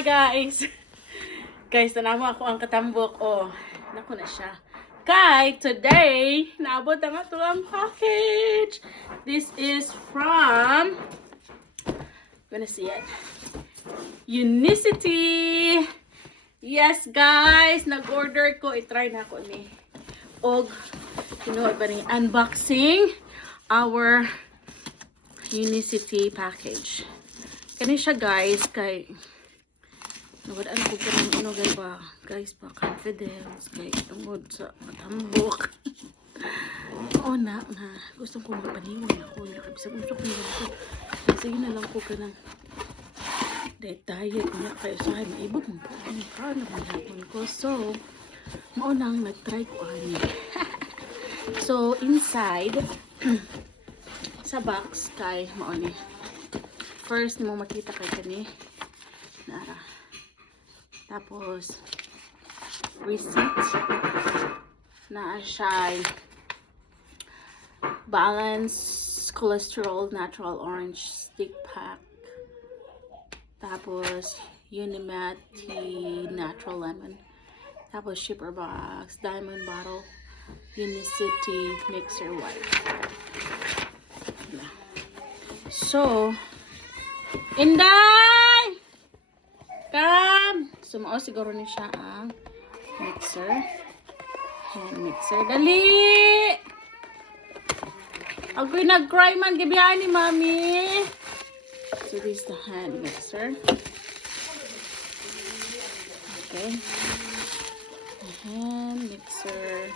Hi guys! Guys, tanamo ako ang katambok. Oh, naku na siya. Kay, today, naabot ang ato ang package. This is from, gonna see it, Unicity. Yes guys, nag-order ko. I-try na ako ni. Og, kinuha ba rin unboxing our Unicity package. Kani siya guys, kay nawadaan ko ka ng ano guys ba, confidence kay tungod sa matambok. Oo na gusto ko magpaniwang ako nakabisag gusto ko nila sige na lang ko ka ng diet na kayo sa akin maibog mo po ang kaano manapon ko, so maunang nag-try ko ani. So inside sa box kay mauni first mo makita kay kani nara. Tapos receipt na siya Balance Cholesterol Natural Orange Stick Pack. Tapos Unimati Natural Lemon. Tapos shipper box, diamond bottle, Unicity mixer wipe. So Inday! Come! Sumao siguro ni siya ang mixer. Hand mixer. Dali! Ako'y nag-cry man gabihan ni Mami. So this is the hand mixer. Okay. The hand mixer.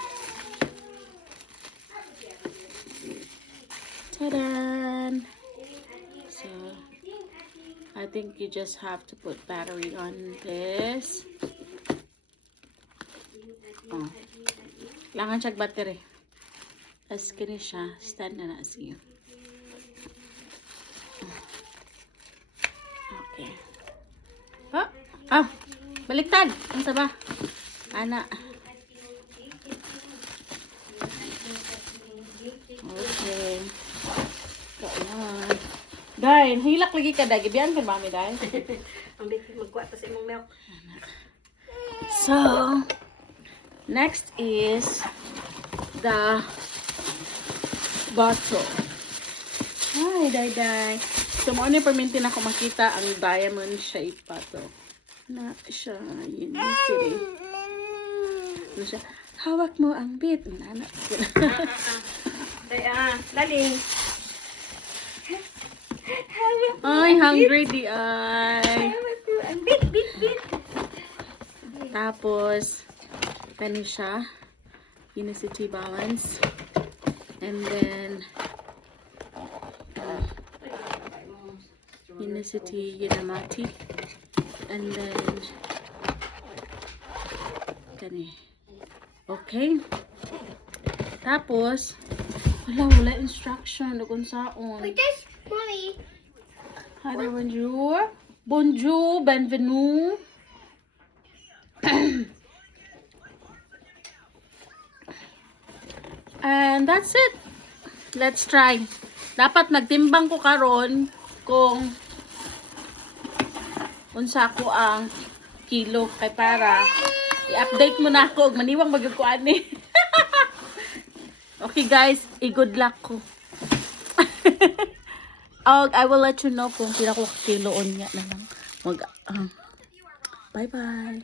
Ta-da! So I think you just have to put battery on this. Oh. Kailangan siya battery. As kini siya, stand na siya. Okay. Oh, oh, baliktad. Ano sa ba? Ana. Okay. Kailan. Dahil, hilak lagi ka dahil. Gibihan ka mami dahil. Ang bitin magkuha pa sa imong milk. So, next is the bottle. Ay, day. So, mo na permintin ako makita ang diamond shape bottle. Na siya, Unicity. Ano siya? Hawak mo ang bit. Anak. Laling. Ay, hungry di ay. Bit. Tapos, kani siya, Unicity Balance. And then, Unicity Unimati. And then, kani. Okay. Tapos, wala instruction. Kung saan. This mommy. Hi there, bonjour. Bonjour, bienvenue. And that's it. Let's try. Dapat nagtimbang ko karon kung unsa ko ang kilo kay para i-update mo na ako ug maniwang magyud ko ani. Okay guys, i-good luck ko. I will let you know kung pila ko kiloon nga na lang. Bye bye.